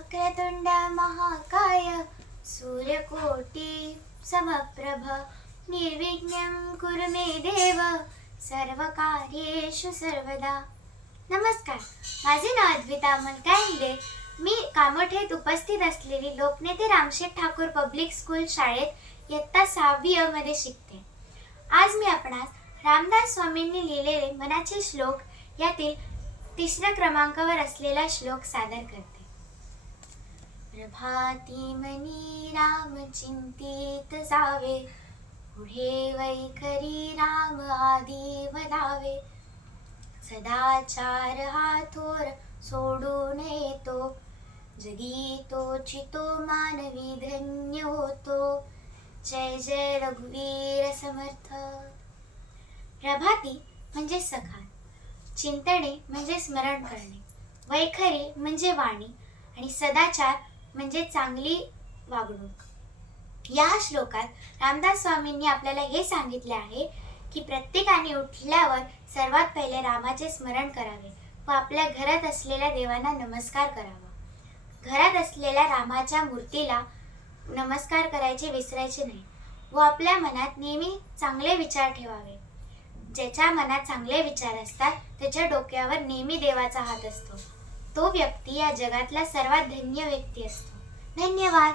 वक्रतुण्ड महाकाय सूर्यकोटि समप्रभ निर्विघ्नं कुरु मे देव सर्वकार्येषु सर्वदा। नमस्कार माझे नाव अद्विता मनकायंदे. मी कामोठेत उपस्थित असलेली लोकनेते रामशेठ ठाकूर पब्लिक स्कूल शाळेत इयत्ता सहावी मध्ये शिकते. आज मी आपणास रामदास स्वामींनी लिहिलेले मनाचे श्लोक यातील तिसऱ्या क्रमांकावर असलेला श्लोक सादर करते. प्रभाती मनी राम चिंतित जावे पुढे वैखरी राम आदी वदावे सदाचार हा थोर सोडून येतो। जगी तो चितो मानवी धन्य होतो। जय जय रघुवीर समर्थ। प्रभाती म्हणजे सकाळ चिंतणे म्हणजे स्मरण करणे वैखरी म्हणजे वाणी आणि सदाचार म्हणजे चांगली वागणूक. या श्लोकात रामदास स्वामींनी आपल्याला हे सांगितले आहे की प्रत्येकाने उठल्यावर सर्वात पहिले रामाचे स्मरण करावे व आपल्या घरात असलेल्या देवांना नमस्कार करावा. घरात असलेल्या रामाच्या मूर्तीला नमस्कार करायचे विसरायचे नाही व आपल्या मनात नेहमी चांगले विचार ठेवावे. ज्याच्या मनात चांगले विचार असतात त्याच्या डोक्यावर नेहमी देवाचा हात असतो. तो व्यक्ती या जगातला सर्वात धन्य व्यक्ती असतो. धन्यवाद.